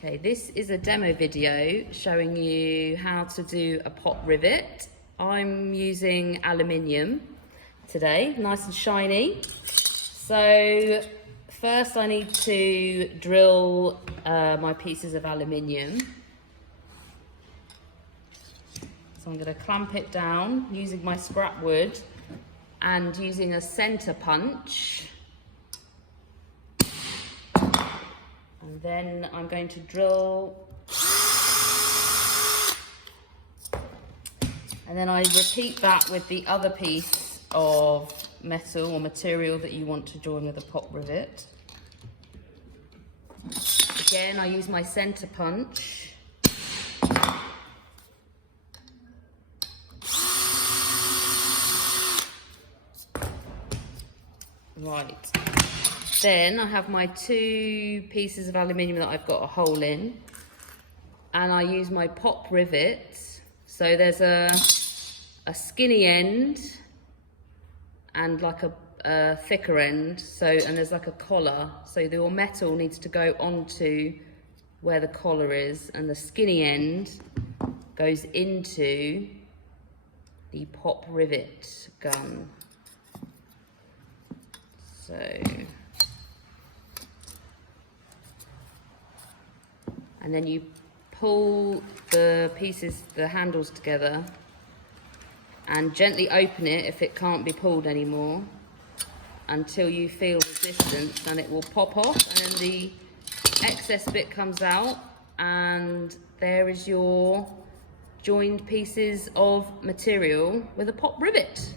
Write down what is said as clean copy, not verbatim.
Okay, this is a demo video showing you how to do a pop rivet. I'm using aluminium today, nice and shiny. So first I need to drill my pieces of aluminium. So I'm going to clamp it down using my scrap wood and using a center punch. And then I'm going to drill, and then I repeat that with the other piece of metal or material that you want to join with a pop rivet. Again, I use my center punch. Right. Then I have my two pieces of aluminium that I've got a hole in, and I use my pop rivet. So there's a skinny end and like a thicker end. And there's like a collar. So your metal needs to go onto where the collar is, and the skinny end goes into the pop rivet gun. And then you pull the pieces, the handles together, and gently open it if it can't be pulled anymore until you feel resistance, and it will pop off, and then the excess bit comes out, and there is your joined pieces of material with a pop rivet.